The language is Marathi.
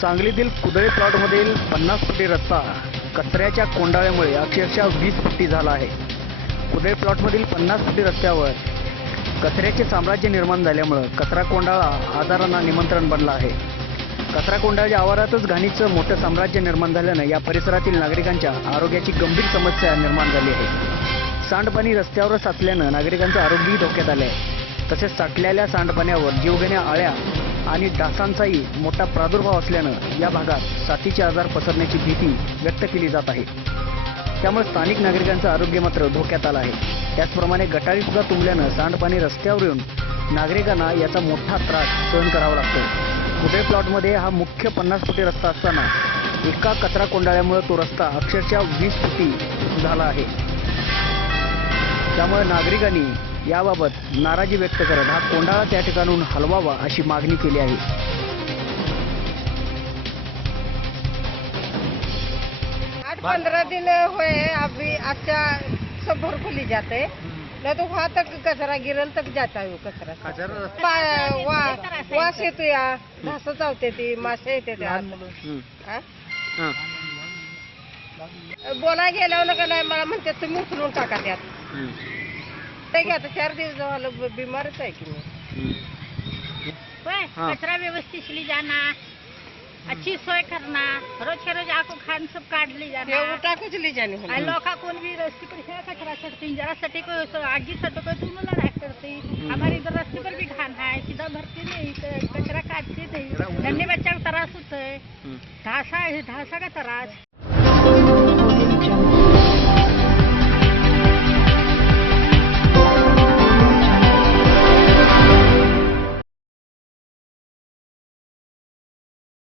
सांगलीतील कुदळे प्लॉटमधील पन्नास फुटी रस्ता कचऱ्याच्या कोंडाळ्यामुळे अक्षरशः वीस फुटी झाला आहे. कुदळे प्लॉटमधील पन्नास फुटी रस्त्यावर कचऱ्याचे साम्राज्य निर्माण झाल्यामुळं कचरा कोंडाळा आजारांना निमंत्रण बनला आहे. कचरा कोंडाळ्याच्या आवारातच घाणीचं मोठं साम्राज्य निर्माण झाल्यानं या परिसरातील नागरिकांच्या आरोग्याची गंभीर समस्या निर्माण झाली आहे. सांडपाणी रस्त्यावर साचल्यानं नागरिकांचं आरोग्यही धोक्यात आलं आहे तसेच साठलेल्या सांडपाण्यावर जीवघेण्या आळ्या आणि डासांचाही मोठा प्रादुर्भाव असल्यानं या भागात साथीचे आजार पसरण्याची भीती व्यक्त केली जात आहे. त्यामुळे स्थानिक नागरिकांचं आरोग्य मात्र धोक्यात आलं आहे. त्याचप्रमाणे गटारी सुद्धा तुंबल्यानं सांडपाणी रस्त्यावर येऊन नागरिकांना याचा मोठा त्रास सहन करावा लागतो. कुठे प्लॉटमध्ये हा मुख्य पन्नास फुटी रस्ता असताना एका कचरा कोंडाळ्यामुळे तो रस्ता अक्षरशः वीस फुटी झाला आहे. त्यामुळे नागरिकांनी याबाबत नाराजी व्यक्त करत हा कोंडाळा त्या ठिकाणून हलवावा अशी मागणी केली आहे. आठ पंद्रह दिन हुए अभी अच्छा सब भर खुली जाते. नहीं तो वहाँ तक कचरा गिरल तक जाता है वो कचरा वास येतो या घास चावते ती मासे येते त्या. हा? बोला गेल्यावर का नाही मला म्हणते तुम्ही उचलून टाका त्यात. ते आता चार दिवस झालं बिमारच आहे की मी होय हाँ। कचरा व्यवस्थित ली जाना अच्छी सोय करना रोज के रोज आको खान सब काट ली जाना हे टाकूच ली आणि लोका कोण भी रस्ते पर है कचरा सड़ती जरा सटे को सो आगी सटो को दोनों लड़ा करती हमारे इधर रास्ते पर भी खान है सीधा भरती नहीं क- कचरा काटते नहीं नन्हे बच्चा को त्रास होता है ढासा है ढासा का त्रास